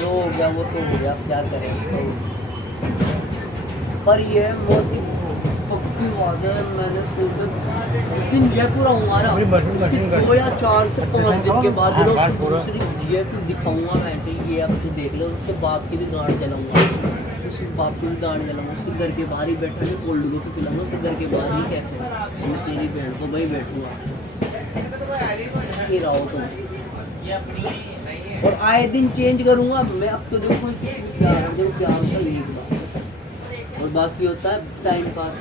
जो हो गया वो तो हो गया, क्या करें। तो पर ये मोस्टली पक्की बात है, मैंने सोचा दिन जयपुर आऊँगा ना, उसके 2 या 4 से 5 दिन के बाद जो उसको दूसरी जयपुर दिखाऊंगा मैं, तो ये अब तो देख लो, उसके बाप की भी गाड़ जलाऊंगा, उसके बाप की भी गाड़ जलाऊंगा, उसके घर के बाहर ही बैठा नहीं, कोल्ड कॉफी पिलाऊंगा उसके घर के बाहर ही कैफे, मैं तेरी बहन को वही बैठूंगा, फिर आओ तुम। और आए दिन चेंज करूंगा मैं, अब तो देखो प्यार का एक बार, और बाकी होता है टाइम पास।